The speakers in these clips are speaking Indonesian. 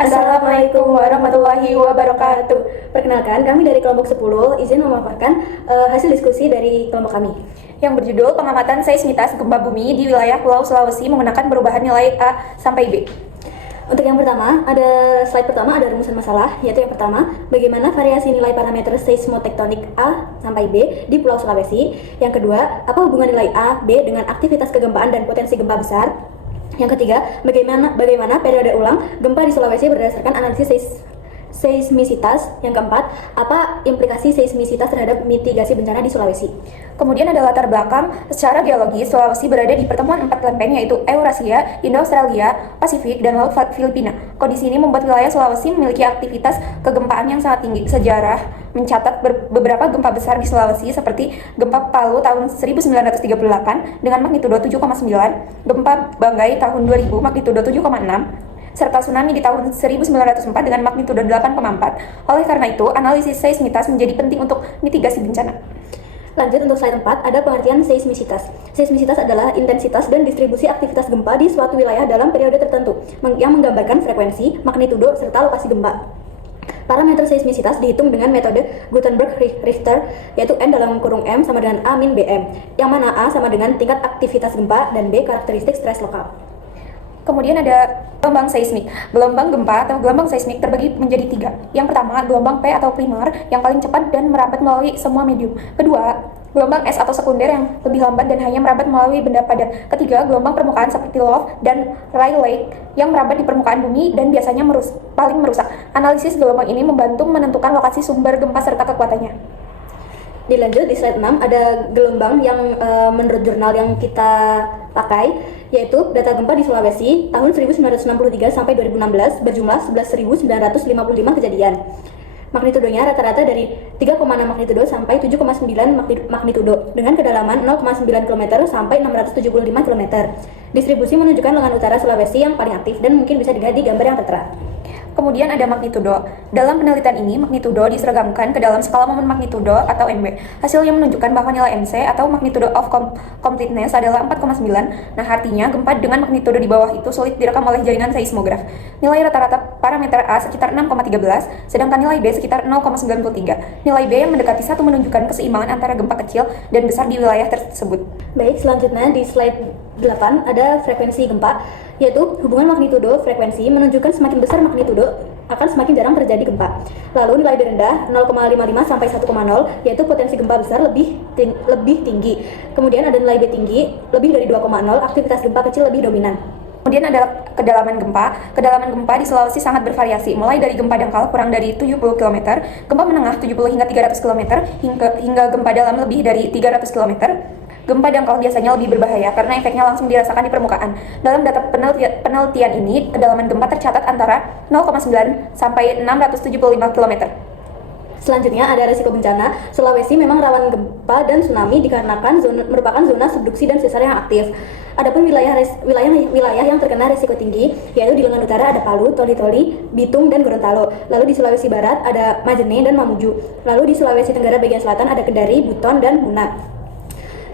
Assalamualaikum warahmatullahi wabarakatuh. Perkenalkan, kami dari kelompok 10 izin memaparkan hasil diskusi dari kelompok kami Yang berjudul Pengamatan Seismitas Gempa Bumi di Wilayah Pulau Sulawesi menggunakan perubahan nilai A sampai B. Untuk yang pertama, slide pertama ada rumusan masalah, yaitu yang pertama, bagaimana variasi nilai parameter seismotektonik A sampai B di Pulau Sulawesi. Yang kedua, apa hubungan nilai A, B dengan aktivitas kegempaan dan potensi gempa besar. Yang ketiga, bagaimana periode ulang gempa di Sulawesi berdasarkan analisis seismisitas. Yang keempat, apa implikasi seismisitas terhadap mitigasi bencana di Sulawesi. Kemudian ada latar belakang secara geologis. Sulawesi berada di pertemuan 4 lempeng, yaitu Eurasia, Indo-Australia, Pasifik, dan Laut Filipina. Kondisi ini membuat wilayah Sulawesi memiliki aktivitas kegempaan yang sangat tinggi. Sejarah mencatat beberapa gempa besar di Sulawesi seperti gempa Palu tahun 1938 dengan magnitudo 7,9, gempa Banggai tahun 2000 magnitudo 7,6, serta tsunami di tahun 1904 dengan magnitudo 8,4. Oleh karena itu, analisis seismitas menjadi penting untuk mitigasi bencana. Lanjut untuk slide 4, ada pengertian seismisitas. Seismisitas adalah intensitas dan distribusi aktivitas gempa di suatu wilayah dalam periode tertentu, yang menggambarkan frekuensi, magnitudo, serta lokasi gempa. Parameter seismisitas dihitung dengan metode Gutenberg-Richter, yaitu N dalam kurung M sama dengan A min BM, yang mana A sama dengan tingkat aktivitas gempa dan B karakteristik stres lokal. Kemudian ada gelombang seismik. Gelombang gempa atau gelombang seismik terbagi menjadi 3. Yang pertama, gelombang P atau primer yang paling cepat dan merambat melalui semua medium. Kedua, gelombang S atau sekunder yang lebih lambat dan hanya merambat melalui benda padat. Ketiga, gelombang permukaan seperti Love dan Rayleigh yang merambat di permukaan bumi dan biasanya paling merusak. Analisis gelombang ini membantu menentukan lokasi sumber gempa serta kekuatannya. Dilanjut di slide 6, ada gelombang yang menurut jurnal yang kita pakai, yaitu data gempa di Sulawesi tahun 1963 sampai 2016 berjumlah 11.955 kejadian. Magnitudonya rata-rata dari 3,6 magnitudo sampai 7,9 magnitudo dengan kedalaman 0,9 km sampai 675 km. Distribusi menunjukkan lengan utara Sulawesi yang paling aktif dan mungkin bisa dilihat di gambar yang tertera. Kemudian ada magnitudo. Dalam penelitian ini, magnitudo diseragamkan ke dalam skala momen magnitudo atau MB. Hasilnya menunjukkan bahwa nilai MC atau magnitudo of completeness adalah 4,9. Nah, artinya gempa dengan magnitudo di bawah itu sulit direkam oleh jaringan seismograf. Nilai rata-rata parameter A sekitar 6,13, sedangkan nilai B sekitar 0,93. Nilai B yang mendekati 1 menunjukkan keseimbangan antara gempa kecil dan besar di wilayah tersebut. Baik, selanjutnya di slide 8 ada frekuensi gempa, yaitu hubungan magnitudo frekuensi menunjukkan semakin besar magnitudo akan semakin jarang terjadi gempa. Lalu nilai B rendah 0,55 sampai 1,0, yaitu potensi gempa besar lebih tinggi. Kemudian ada nilai B tinggi lebih dari 2,0, aktivitas gempa kecil lebih dominan. Kemudian ada kedalaman gempa. Kedalaman gempa di Sulawesi sangat bervariasi, mulai dari gempa dangkal kurang dari 70 km, gempa menengah 70 hingga 300 km, hingga gempa dalam lebih dari 300 km. Gempa dangkal biasanya lebih berbahaya karena efeknya langsung dirasakan di permukaan. Dalam data penelitian ini, kedalaman gempa tercatat antara 0,9 sampai 675 km. Selanjutnya ada risiko bencana. Sulawesi memang rawan gempa dan tsunami dikarenakan merupakan zona subduksi dan sesar yang aktif. Adapun wilayah yang terkena risiko tinggi, yaitu di lengan utara ada Palu, Toli-Toli, Bitung, dan Gorontalo. Lalu di Sulawesi Barat ada Majene dan Mamuju. Lalu di Sulawesi Tenggara bagian selatan ada Kendari, Buton, dan Muna.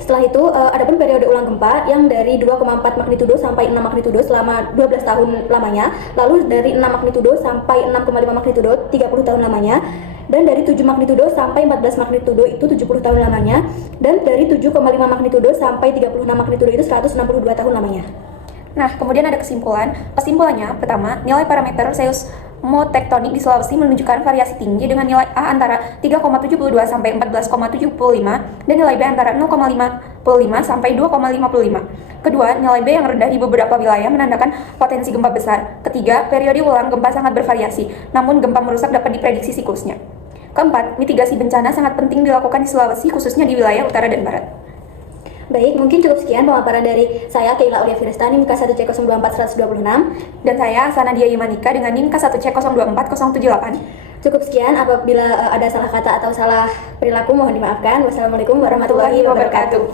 Setelah itu, adapun periode ulang gempa yang dari 2,4 magnitudo sampai 6 magnitudo selama 12 tahun lamanya, lalu dari 6 magnitudo sampai 6,5 magnitudo 30 tahun lamanya, dan dari 7 magnitudo sampai 14 magnitudo itu 70 tahun lamanya, dan dari 7,5 magnitudo sampai 36 magnitudo itu 162 tahun lamanya. Nah, kemudian ada kesimpulan. Kesimpulannya, pertama, nilai parameter seismotektonik di Sulawesi menunjukkan variasi tinggi dengan nilai A antara 3,72 sampai 14,75 dan nilai B antara 0,55 sampai 2,55. Kedua, nilai B yang rendah di beberapa wilayah menandakan potensi gempa besar. Ketiga, periode ulang gempa sangat bervariasi, namun gempa merusak dapat diprediksi siklusnya. Keempat, mitigasi bencana sangat penting dilakukan di Sulawesi, khususnya di wilayah utara dan barat. Baik, mungkin cukup sekian pemaparan dari saya, Keila Aulia Firesta, NIM K1C024126, dan saya, Sanadia Imanika, dengan NIM K1C024078. Cukup sekian, apabila ada salah kata atau salah perilaku mohon dimaafkan. Wassalamualaikum warahmatullahi wabarakatuh.